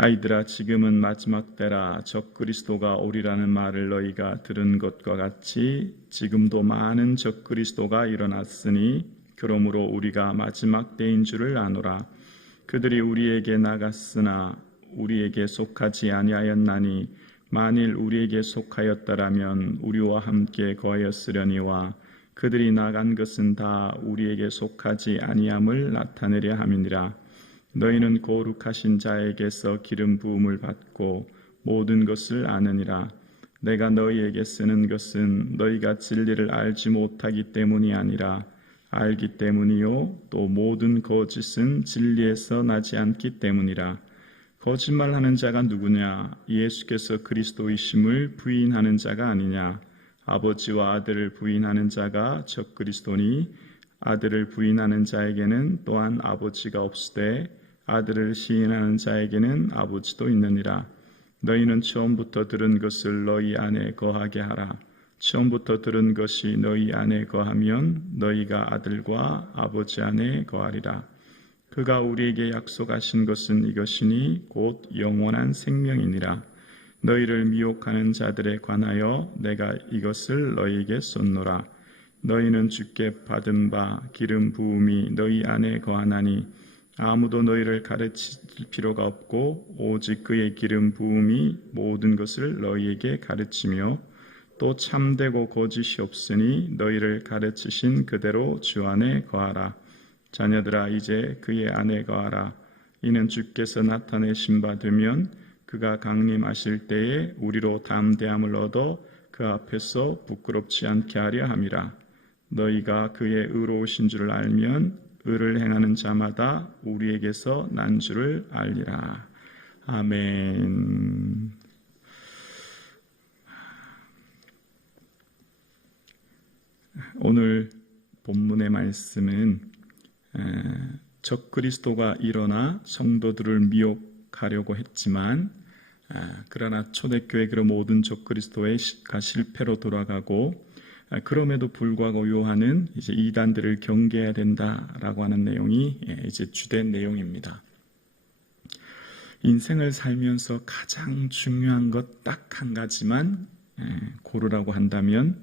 아이들아, 지금은 마지막 때라. 적그리스도가 오리라는 말을 너희가 들은 것과 같이 지금도 많은 적그리스도가 일어났으니 그러므로 우리가 마지막 때인 줄을 아노라. 그들이 우리에게 나갔으나 우리에게 속하지 아니하였나니 만일 우리에게 속하였더라면 우리와 함께 거하였으려니와 그들이 나간 것은 다 우리에게 속하지 아니함을 나타내려 함이니라. 너희는 거룩하신 자에게서 기름 부음을 받고 모든 것을 아느니라. 내가 너희에게 쓰는 것은 너희가 진리를 알지 못하기 때문이 아니라 알기 때문이요 또 모든 거짓은 진리에서 나지 않기 때문이라. 거짓말하는 자가 누구냐? 예수께서 그리스도이심을 부인하는 자가 아니냐? 아버지와 아들을 부인하는 자가 적그리스도니 아들을 부인하는 자에게는 또한 아버지가 없으되 아들을 시인하는 자에게는 아버지도 있느니라. 너희는 처음부터 들은 것을 너희 안에 거하게 하라. 처음부터 들은 것이 너희 안에 거하면 너희가 아들과 아버지 안에 거하리라. 그가 우리에게 약속하신 것은 이것이니 곧 영원한 생명이니라. 너희를 미혹하는 자들에 관하여 내가 이것을 너희에게 쏟노라. 너희는 주께 받은 바 기름 부음이 너희 안에 거하나니 아무도 너희를 가르칠 필요가 없고 오직 그의 기름 부음이 모든 것을 너희에게 가르치며 또 참되고 거짓이 없으니 너희를 가르치신 그대로 주 안에 거하라. 자녀들아, 이제 그의 안에 거하라. 이는 주께서 나타내신 바 되면 그가 강림하실 때에 우리로 담대함을 얻어 그 앞에서 부끄럽지 않게 하려 함이라. 너희가 그의 의로우신 줄을 알면 의를 행하는 자마다 우리에게서 난 줄을 알리라. 아멘. 오늘 본문의 말씀은 적그리스도가 일어나 성도들을 미혹하려고 했지만 그러나 초대교회 그 모든 적그리스도가 실패로 돌아가고 그럼에도 불구하고 요한은 이제 이단들을 경계해야 된다라고 하는 내용이 이제 주된 내용입니다. 인생을 살면서 가장 중요한 것 딱 한 가지만 고르라고 한다면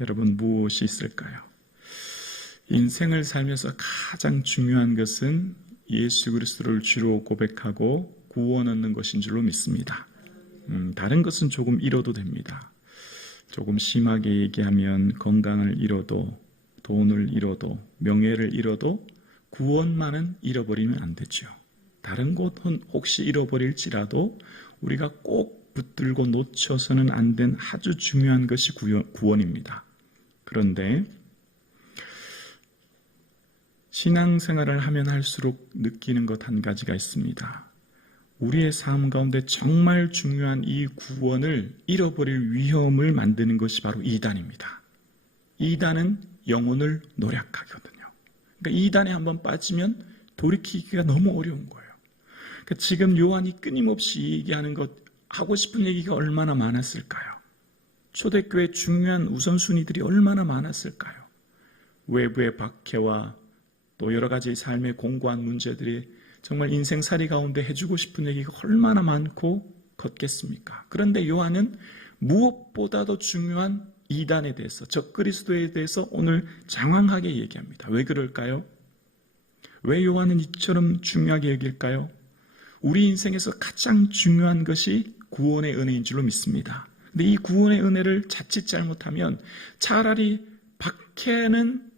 여러분 무엇이 있을까요? 인생을 살면서 가장 중요한 것은 예수 그리스도를 주로 고백하고 구원 얻는 것인 줄로 믿습니다. 다른 것은 조금 잃어도 됩니다. 조금 심하게 얘기하면 건강을 잃어도 돈을 잃어도 명예를 잃어도 구원만은 잃어버리면 안 되죠. 다른 것은 혹시 잃어버릴지라도 우리가 꼭 붙들고 놓쳐서는 안 된 아주 중요한 것이 구원입니다. 그런데 신앙생활을 하면 할수록 느끼는 것 한 가지가 있습니다. 우리의 삶 가운데 정말 중요한 이 구원을 잃어버릴 위험을 만드는 것이 바로 이단입니다. 이단은 영혼을 노략하거든요. 그러니까 이단에 한번 빠지면 돌이키기가 너무 어려운 거예요. 그러니까 지금 요한이 끊임없이 얘기하는 것, 하고 싶은 얘기가 얼마나 많았을까요? 초대교회 중요한 우선순위들이 얼마나 많았을까요? 외부의 박해와 또 여러 가지 삶의 공고한 문제들이 정말 인생살이 가운데 해주고 싶은 얘기가 얼마나 많고 걷겠습니까? 그런데 요한은 무엇보다도 중요한 이단에 대해서, 적그리스도에 대해서 오늘 장황하게 얘기합니다. 왜 그럴까요? 왜 요한은 이처럼 중요하게 얘기할까요? 우리 인생에서 가장 중요한 것이 구원의 은혜인 줄로 믿습니다. 근데 이 구원의 은혜를 자칫 잘못하면 차라리 박해는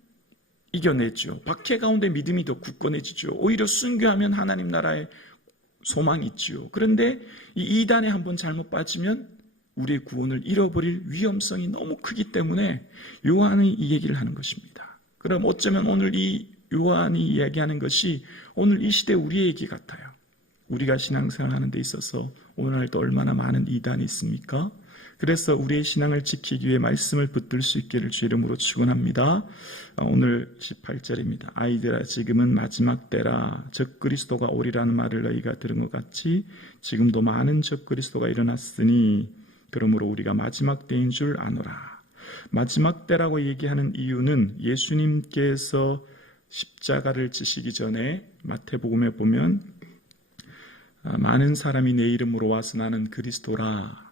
이겨내죠. 박해 가운데 믿음이 더 굳건해지죠. 오히려 순교하면 하나님 나라에 소망이 있죠. 그런데 이 이단에 한번 잘못 빠지면 우리의 구원을 잃어버릴 위험성이 너무 크기 때문에 요한이 이 얘기를 하는 것입니다. 그럼 어쩌면 오늘 이 요한이 이야기하는 것이 오늘 이 시대 우리의 얘기 같아요. 우리가 신앙생활하는 데 있어서 오늘날도 얼마나 많은 이단이 있습니까? 그래서 우리의 신앙을 지키기 위해 말씀을 붙들 수 있기를 주 이름으로 축원합니다. 오늘 18절입니다. 아이들아, 지금은 마지막 때라. 적그리스도가 오리라는 말을 너희가 들은 것 같이 지금도 많은 적그리스도가 일어났으니 그러므로 우리가 마지막 때인 줄 아노라. 마지막 때라고 얘기하는 이유는 예수님께서 십자가를 지시기 전에 마태복음에 보면 많은 사람이 내 이름으로 와서 나는 그리스도라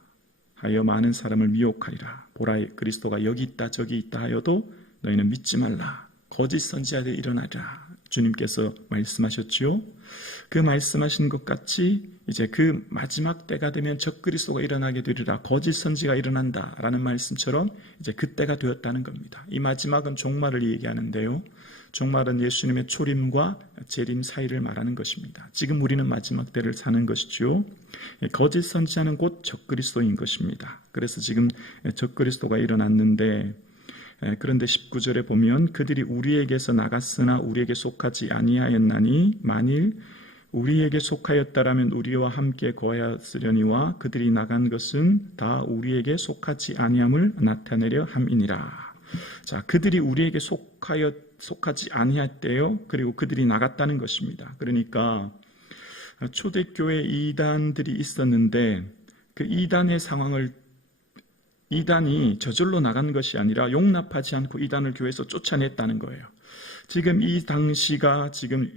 하여 많은 사람을 미혹하리라. 보라, 그리스도가 여기 있다 저기 있다 하여도 너희는 믿지 말라. 거짓 선지자들이 일어나리라. 주님께서 말씀하셨지요. 그 말씀하신 것 같이 이제 그 마지막 때가 되면 적그리스도가 일어나게 되리라. 거짓 선지가 일어난다라는 말씀처럼 이제 그때가 되었다는 겁니다. 이 마지막은 종말을 얘기하는데요. 종말은 예수님의 초림과 재림 사이를 말하는 것입니다. 지금 우리는 마지막 때를 사는 것이지요. 거짓 선지자는 곧 적그리스도인 것입니다. 그래서 지금 적그리스도가 일어났는데, 그런데 19절에 보면 그들이 우리에게서 나갔으나 우리에게 속하지 아니하였나니 만일 우리에게 속하였다라면 우리와 함께 거하였으려니와 그들이 나간 것은 다 우리에게 속하지 아니함을 나타내려 함이니라. 자, 그들이 우리에게 속하지 아니했대요. 그리고 그들이 나갔다는 것입니다. 그러니까 초대교회 이단들이 있었는데 그 이단의 상황을 이단이 저절로 나간 것이 아니라 용납하지 않고 이단을 교회에서 쫓아냈다는 거예요. 지금 이 당시가 지금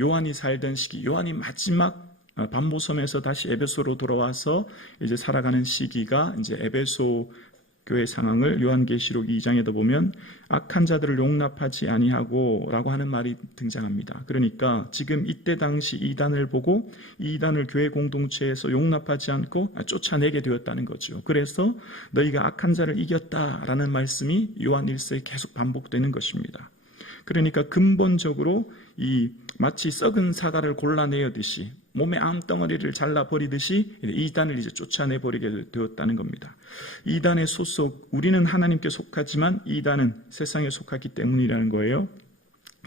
요한이 살던 시기, 요한이 마지막 반모섬에서 다시 에베소로 돌아와서 이제 살아가는 시기가 이제 에베소 교회 상황을 요한계시록 2장에도 보면 악한 자들을 용납하지 아니하고 라고 하는 말이 등장합니다. 그러니까 지금 이때 당시 이단을 보고 이단을 교회 공동체에서 용납하지 않고 쫓아내게 되었다는 거죠. 그래서 너희가 악한 자를 이겼다라는 말씀이 요한 1서에 계속 반복되는 것입니다. 그러니까 근본적으로 이 마치 썩은 사과를 골라내듯이 몸의 암덩어리를 잘라버리듯이 이단을 이제 쫓아내버리게 되었다는 겁니다. 이단의 소속, 우리는 하나님께 속하지만 이단은 세상에 속하기 때문이라는 거예요.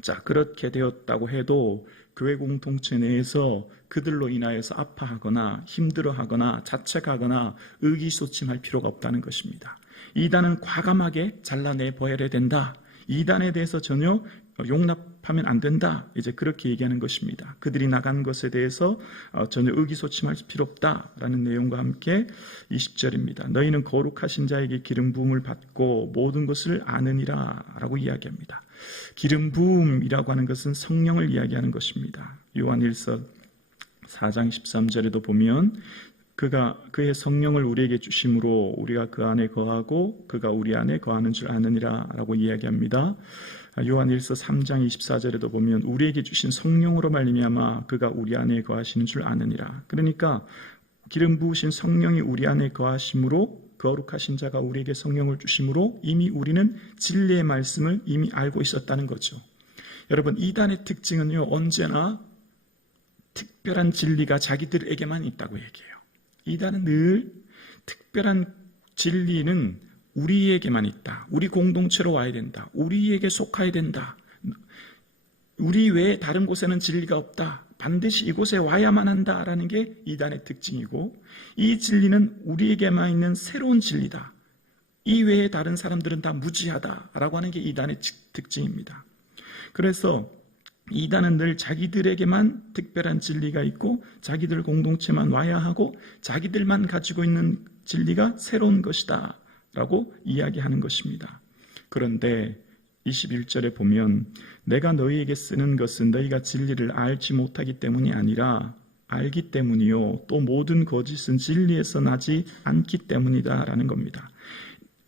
자, 그렇게 되었다고 해도 교회 공동체 내에서 그들로 인하여서 아파하거나 힘들어하거나 자책하거나 의기소침할 필요가 없다는 것입니다. 이단은 과감하게 잘라내버려야 된다. 이단에 대해서 전혀 용납하면 안 된다. 이제 그렇게 얘기하는 것입니다. 그들이 나간 것에 대해서 전혀 의기소침할 필요 없다라는 내용과 함께 20절입니다. 너희는 거룩하신 자에게 기름 부음을 받고 모든 것을 아느니라 라고 이야기합니다. 기름 부음이라고 하는 것은 성령을 이야기하는 것입니다. 요한 1서 4장 13절에도 보면 그의 성령을 우리에게 주심으로 우리가 그 안에 거하고 그가 우리 안에 거하는 줄 아느니라 라고 이야기합니다. 요한 1서 3장 24절에도 보면 우리에게 주신 성령으로 말미암아 그가 우리 안에 거하시는 줄 아느니라. 그러니까 기름 부으신 성령이 우리 안에 거하심으로 거룩하신 자가 우리에게 성령을 주심으로 이미 우리는 진리의 말씀을 이미 알고 있었다는 거죠. 여러분, 이단의 특징은요, 언제나 특별한 진리가 자기들에게만 있다고 얘기해요. 이단은 늘 특별한 진리는 우리에게만 있다. 우리 공동체로 와야 된다. 우리에게 속해야 된다. 우리 외에 다른 곳에는 진리가 없다. 반드시 이곳에 와야만 한다라는 게 이단의 특징이고, 이 진리는 우리에게만 있는 새로운 진리다. 이 외에 다른 사람들은 다 무지하다라고 하는 게 이단의 특징입니다. 그래서 이단은 늘 자기들에게만 특별한 진리가 있고 자기들 공동체만 와야 하고 자기들만 가지고 있는 진리가 새로운 것이다 라고 이야기하는 것입니다. 그런데 21절에 보면 내가 너희에게 쓰는 것은 너희가 진리를 알지 못하기 때문이 아니라 알기 때문이요 또 모든 거짓은 진리에서 나지 않기 때문이다 라는 겁니다.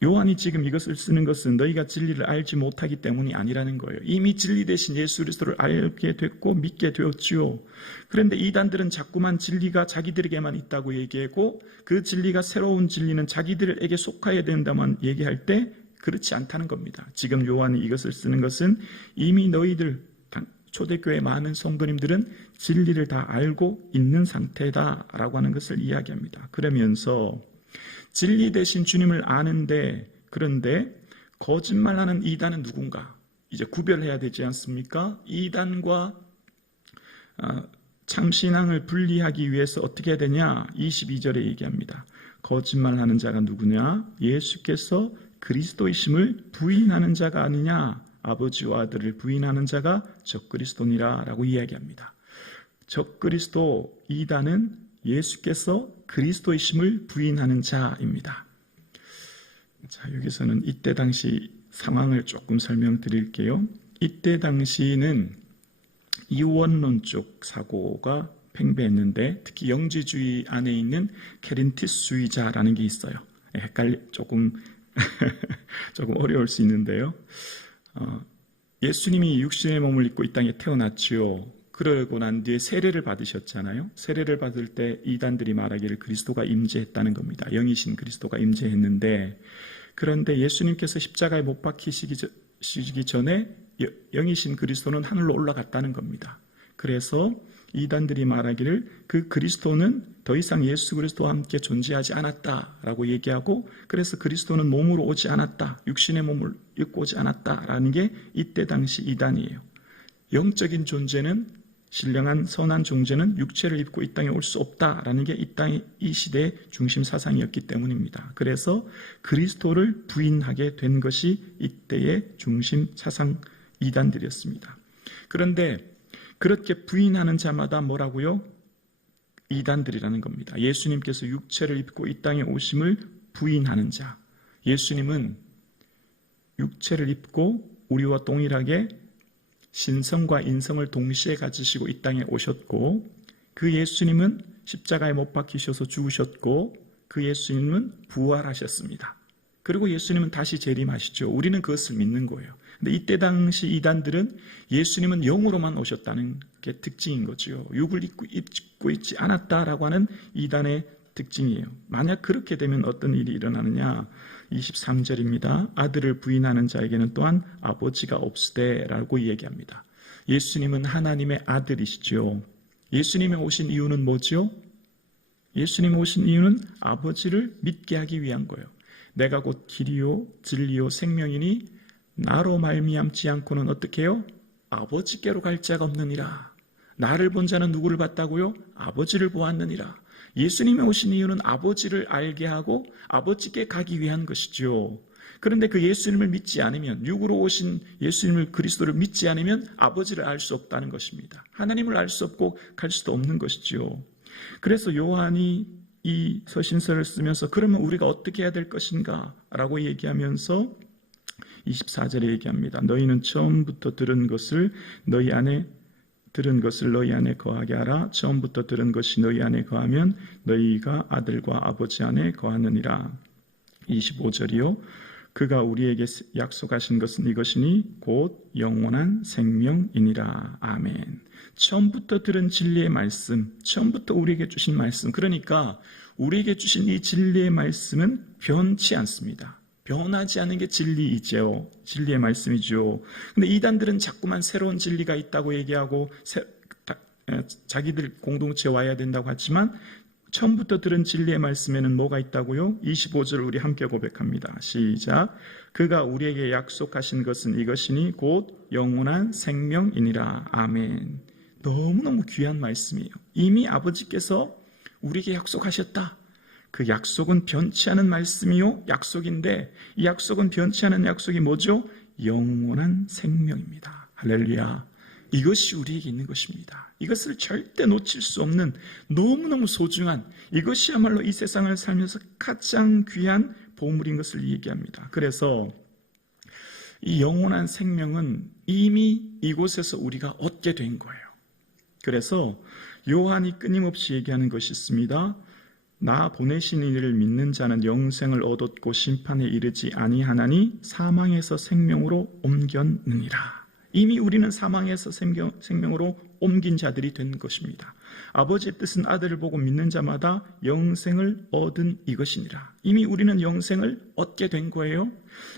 요한이 지금 이것을 쓰는 것은 너희가 진리를 알지 못하기 때문이 아니라는 거예요. 이미 진리 대신 예수 그리스도를 알게 됐고 믿게 되었지요. 그런데 이단들은 자꾸만 진리가 자기들에게만 있다고 얘기하고 그 진리가 새로운 진리는 자기들에게 속해야 된다만 얘기할 때 그렇지 않다는 겁니다. 지금 요한이 이것을 쓰는 것은 이미 너희들 초대교회 많은 성도님들은 진리를 다 알고 있는 상태다라고 하는 것을 이야기합니다. 그러면서 진리 대신 주님을 아는데 그런데 거짓말하는 이단은 누군가? 이제 구별해야 되지 않습니까? 이단과 참신앙을 분리하기 위해서 어떻게 해야 되냐? 22절에 얘기합니다. 거짓말하는 자가 누구냐? 예수께서 그리스도이심을 부인하는 자가 아니냐? 아버지와 아들을 부인하는 자가 적그리스도니라 라고 이야기합니다. 적그리스도 이단은 예수께서 그리스도이심을 부인하는 자입니다. 자, 여기서는 이때 당시 상황을 조금 설명드릴게요. 이때 당시는 이원론적 사고가 팽배했는데 특히 영지주의 안에 있는 케린티스주의자라는 게 있어요. 조금 어려울 수 있는데요. 예수님이 육신의 몸을 입고 이 땅에 태어났지요. 그러고 난 뒤에 세례를 받으셨잖아요. 세례를 받을 때 이단들이 말하기를 그리스도가 임재했다는 겁니다. 영이신 그리스도가 임재했는데, 그런데 예수님께서 십자가에 못 박히시기 전에 영이신 그리스도는 하늘로 올라갔다는 겁니다. 그래서 이단들이 말하기를 그 그리스도는 더 이상 예수 그리스도와 함께 존재하지 않았다라고 얘기하고, 그래서 그리스도는 몸으로 오지 않았다, 육신의 몸을 입고 오지 않았다라는 게 이때 당시 이단이에요. 영적인 존재는, 신령한 선한 존재는 육체를 입고 이 땅에 올 수 없다라는 게 이 시대의 중심 사상이었기 때문입니다. 그래서 그리스도를 부인하게 된 것이 이때의 중심 사상 이단들이었습니다. 그런데 그렇게 부인하는 자마다 뭐라고요? 이단들이라는 겁니다. 예수님께서 육체를 입고 이 땅에 오심을 부인하는 자. 예수님은 육체를 입고 우리와 동일하게 신성과 인성을 동시에 가지시고 이 땅에 오셨고, 그 예수님은 십자가에 못 박히셔서 죽으셨고, 그 예수님은 부활하셨습니다. 그리고 예수님은 다시 재림하시죠. 우리는 그것을 믿는 거예요. 근데 이때 당시 이단들은 예수님은 영으로만 오셨다는 게 특징인 거죠. 육을 입고 있지 않았다라고 하는 이단의 특징이에요. 만약 그렇게 되면 어떤 일이 일어나느냐? 23절입니다. 아들을 부인하는 자에게는 또한 아버지가 없으되라고 얘기합니다. 예수님은 하나님의 아들이시죠. 예수님이 오신 이유는 뭐죠? 예수님이 오신 이유는 아버지를 믿게 하기 위한 거예요. 내가 곧 길이요 진리요 생명이니 나로 말미암지 않고는 어떻게 해요? 아버지께로 갈 자가 없느니라. 나를 본 자는 누구를 봤다고요? 아버지를 보았느니라. 예수님이 오신 이유는 아버지를 알게 하고 아버지께 가기 위한 것이죠. 그런데 그 예수님을 믿지 않으면, 육으로 오신 예수님을, 그리스도를 믿지 않으면 아버지를 알 수 없다는 것입니다. 하나님을 알 수 없고 갈 수도 없는 것이죠. 그래서 요한이 이 서신서를 쓰면서 그러면 우리가 어떻게 해야 될 것인가 라고 얘기하면서 24절에 얘기합니다. 너희는 처음부터 들은 것을 너희 안에 거하게 하라. 처음부터 들은 것이 너희 안에 거하면 너희가 아들과 아버지 안에 거하느니라. 25절이요. 그가 우리에게 약속하신 것은 이것이니 곧 영원한 생명이니라. 아멘. 처음부터 들은 진리의 말씀, 처음부터 우리에게 주신 말씀, 그러니까 우리에게 주신 이 진리의 말씀은 변치 않습니다. 변하지 않은 게 진리이죠. 진리의 말씀이죠. 근데 이단들은 자꾸만 새로운 진리가 있다고 얘기하고 자기들 공동체에 와야 된다고 하지만 처음부터 들은 진리의 말씀에는 뭐가 있다고요? 25절을 우리 함께 고백합니다. 시작. 그가 우리에게 약속하신 것은 이것이니 곧 영원한 생명이니라. 아멘. 너무너무 귀한 말씀이에요. 이미 아버지께서 우리에게 약속하셨다. 그 약속은 변치 않은 말씀이요 약속인데, 이 약속은 변치 않은 약속이 뭐죠? 영원한 생명입니다. 할렐루야. 이것이 우리에게 있는 것입니다. 이것을 절대 놓칠 수 없는 너무너무 소중한, 이것이야말로 이 세상을 살면서 가장 귀한 보물인 것을 얘기합니다. 그래서 이 영원한 생명은 이미 이곳에서 우리가 얻게 된 거예요. 그래서 요한이 끊임없이 얘기하는 것이 있습니다. 나 보내신 이를 믿는 자는 영생을 얻었고 심판에 이르지 아니하나니 사망에서 생명으로 옮겼느니라. 이미 우리는 사망에서 생명으로 옮긴 자들이 된 것입니다. 아버지의 뜻은 아들을 보고 믿는 자마다 영생을 얻은 이것이니라. 이미 우리는 영생을 얻게 된 거예요.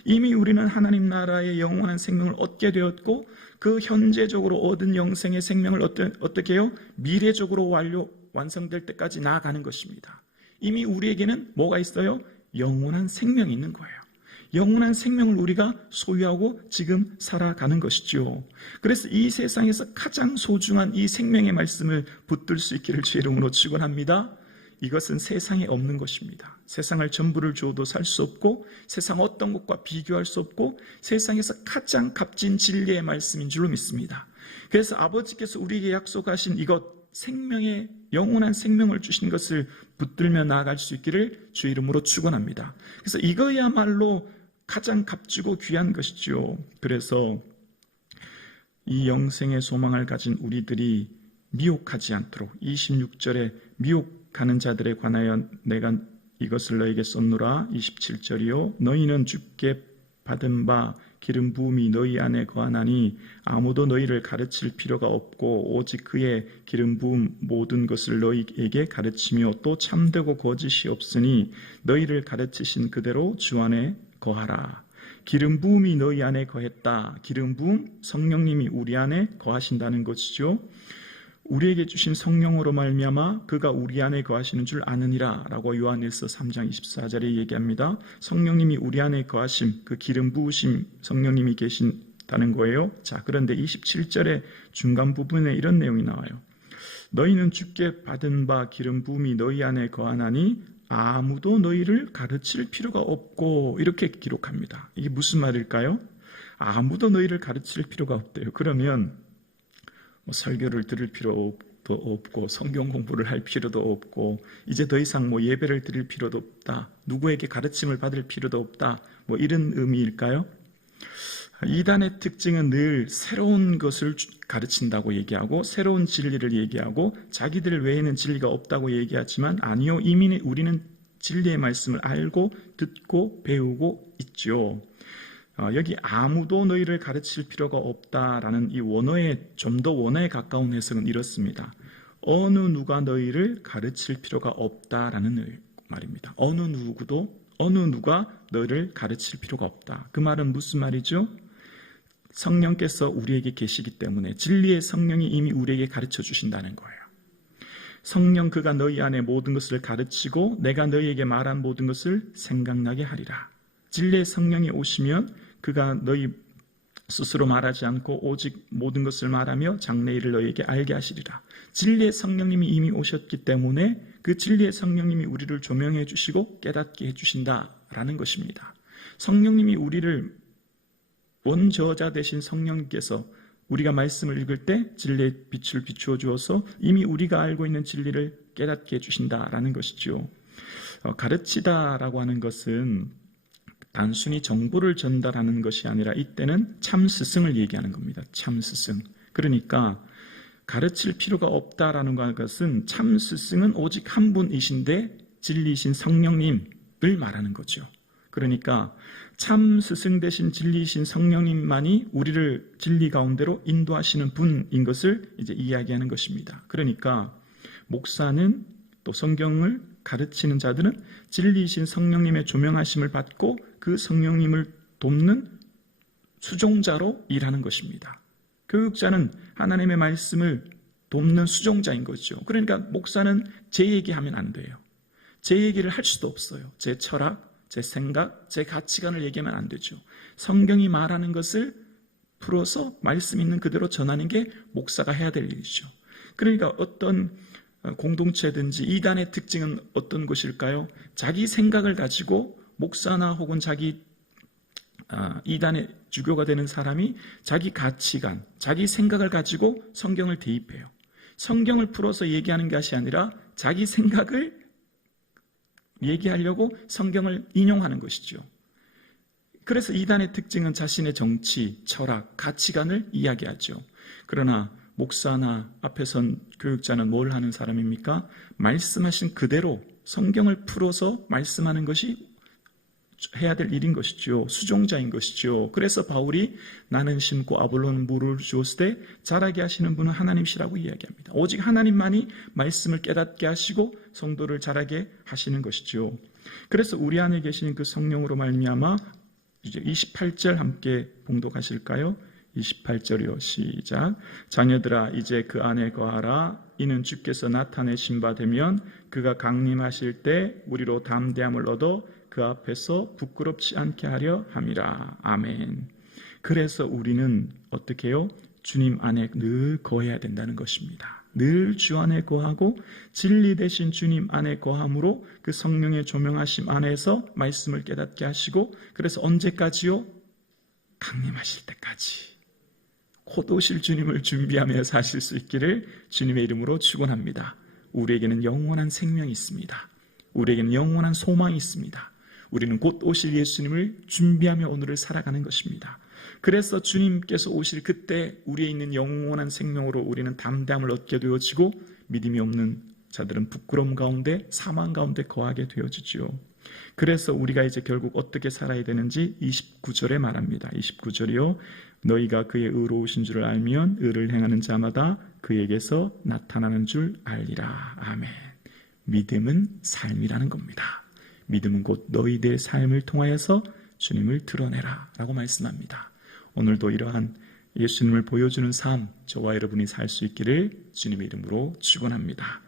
이미 우리는 하나님 나라의 영원한 생명을 얻게 되었고, 그 현재적으로 얻은 영생의 생명을 어떻게 해요? 미래적으로 완성될 때까지 나아가는 것입니다. 이미 우리에게는 뭐가 있어요? 영원한 생명이 있는 거예요. 영원한 생명을 우리가 소유하고 지금 살아가는 것이죠. 그래서 이 세상에서 가장 소중한 이 생명의 말씀을 붙들 수 있기를 주의 이름으로 축원합니다. 이것은 세상에 없는 것입니다. 세상을 전부를 주어도 살 수 없고, 세상 어떤 것과 비교할 수 없고, 세상에서 가장 값진 진리의 말씀인 줄로 믿습니다. 그래서 아버지께서 우리에게 약속하신 이것, 생명의 영원한 생명을 주신 것을 붙들며 나아갈 수 있기를 주의 이름으로 축원합니다. 그래서 이거야말로 가장 값지고 귀한 것이죠. 그래서 이 영생의 소망을 가진 우리들이 미혹하지 않도록 26절에 미혹하는 자들에 관하여 내가 이것을 너에게 썼노라. 27절이요 너희는 주께 받은 바 기름 부음이 너희 안에 거하나니 아무도 너희를 가르칠 필요가 없고 오직 그의 기름 부음 모든 것을 너희에게 가르치며 또 참되고 거짓이 없으니 너희를 가르치신 그대로 주 안에 거하라. 기름 부음이 너희 안에 거했다. 기름 부음, 성령님이 우리 안에 거하신다는 것이죠. 우리에게 주신 성령으로 말미암아 그가 우리 안에 거하시는 줄 아느니라 라고 요한일서 3장 24절에 얘기합니다. 성령님이 우리 안에 거하심, 그 기름 부으심 성령님이 계신다는 거예요. 자, 그런데 27절의 중간 부분에 이런 내용이 나와요. 너희는 주께 받은 바 기름 부음이 너희 안에 거하나니 아무도 너희를 가르칠 필요가 없고, 이렇게 기록합니다. 이게 무슨 말일까요? 아무도 너희를 가르칠 필요가 없대요. 그러면 설교를 들을 필요도 없고 성경 공부를 할 필요도 없고 이제 더 이상 예배를 드릴 필요도 없다. 누구에게 가르침을 받을 필요도 없다. 이런 의미일까요? 이단의 특징은 늘 새로운 것을 가르친다고 얘기하고 새로운 진리를 얘기하고 자기들 외에는 진리가 없다고 얘기하지만 아니요, 이미 우리는 진리의 말씀을 알고 듣고 배우고 있죠. 여기 아무도 너희를 가르칠 필요가 없다라는 이 원어의 좀 더 원어에 가까운 해석은 이렇습니다. 어느 누가 너희를 가르칠 필요가 없다라는 말입니다. 어느 누가 너희를 가르칠 필요가 없다. 그 말은 무슨 말이죠? 성령께서 우리에게 계시기 때문에 진리의 성령이 이미 우리에게 가르쳐 주신다는 거예요. 성령 그가 너희 안에 모든 것을 가르치고 내가 너희에게 말한 모든 것을 생각나게 하리라. 진리의 성령이 오시면 그가 너희 스스로 말하지 않고 오직 모든 것을 말하며 장래일을 너희에게 알게 하시리라. 진리의 성령님이 이미 오셨기 때문에 그 진리의 성령님이 우리를 조명해 주시고 깨닫게 해주신다라는 것입니다. 성령님이 우리를 원저자 되신 성령님께서 우리가 말씀을 읽을 때 진리의 빛을 비추어 주어서 이미 우리가 알고 있는 진리를 깨닫게 해주신다라는 것이죠. 가르치다라고 하는 것은 단순히 정보를 전달하는 것이 아니라 이때는 참 스승을 얘기하는 겁니다. 참 스승. 그러니까 가르칠 필요가 없다라는 것은 참 스승은 오직 한 분이신데 진리이신 성령님을 말하는 거죠. 그러니까 참 스승 대신 진리이신 성령님만이 우리를 진리 가운데로 인도하시는 분인 것을 이제 이야기하는 것입니다. 그러니까 목사는 또 성경을 가르치는 자들은 진리이신 성령님의 조명하심을 받고 그 성령님을 돕는 수종자로 일하는 것입니다. 교육자는 하나님의 말씀을 돕는 수종자인 거죠. 그러니까 목사는 제 얘기하면 안 돼요. 제 얘기를 할 수도 없어요. 제 철학, 제 생각, 제 가치관을 얘기하면 안 되죠. 성경이 말하는 것을 풀어서 말씀 있는 그대로 전하는 게 목사가 해야 될 일이죠. 그러니까 어떤 공동체든지 이단의 특징은 어떤 것일까요? 자기 생각을 가지고 목사나 혹은 자기 이단의 주교가 되는 사람이 자기 가치관, 자기 생각을 가지고 성경을 대입해요. 성경을 풀어서 얘기하는 것이 아니라 자기 생각을 얘기하려고 성경을 인용하는 것이죠. 그래서 이단의 특징은 자신의 정치, 철학, 가치관을 이야기하죠. 그러나 목사나 앞에 선 교육자는 뭘 하는 사람입니까? 말씀하신 그대로 성경을 풀어서 말씀하는 것이 해야 될 일인 것이죠. 수종자인 것이죠. 그래서 바울이 나는 심고 아볼로는 물을 주었을 때 자라게 하시는 분은 하나님이시라고 이야기합니다. 오직 하나님만이 말씀을 깨닫게 하시고 성도를 자라게 하시는 것이죠. 그래서 우리 안에 계시는 그 성령으로 말미암아 이제 28절 함께 봉독하실까요? 28절이요. 시작. 자녀들아 이제 그 안에 거하라. 이는 주께서 나타내신 바 되면 그가 강림하실 때 우리로 담대함을 얻어 그 앞에서 부끄럽지 않게 하려 함이라. 아멘. 그래서 우리는 어떻게 해요? 주님 안에 늘 거해야 된다는 것입니다. 늘 주 안에 거하고 진리 되신 주님 안에 거함으로 그 성령의 조명하심 안에서 말씀을 깨닫게 하시고, 그래서 언제까지요? 강림하실 때까지 곧 오실 주님을 준비하며 사실 수 있기를 주님의 이름으로 축원합니다. 우리에게는 영원한 생명이 있습니다. 우리에게는 영원한 소망이 있습니다. 우리는 곧 오실 예수님을 준비하며 오늘을 살아가는 것입니다. 그래서 주님께서 오실 그때 우리에 있는 영원한 생명으로 우리는 담대함을 얻게 되어지고 믿음이 없는 자들은 부끄러움 가운데 사망 가운데 거하게 되어지죠. 그래서 우리가 이제 결국 어떻게 살아야 되는지 29절에 말합니다. 29절이요. 너희가 그의 의로우신 줄을 알면 의를 행하는 자마다 그에게서 나타나는 줄 알리라. 아멘. 믿음은 삶이라는 겁니다. 믿음은 곧 너희들의 삶을 통하여서 주님을 드러내라 라고 말씀합니다. 오늘도 이러한 예수님을 보여주는 삶, 저와 여러분이 살 수 있기를 주님의 이름으로 축원합니다.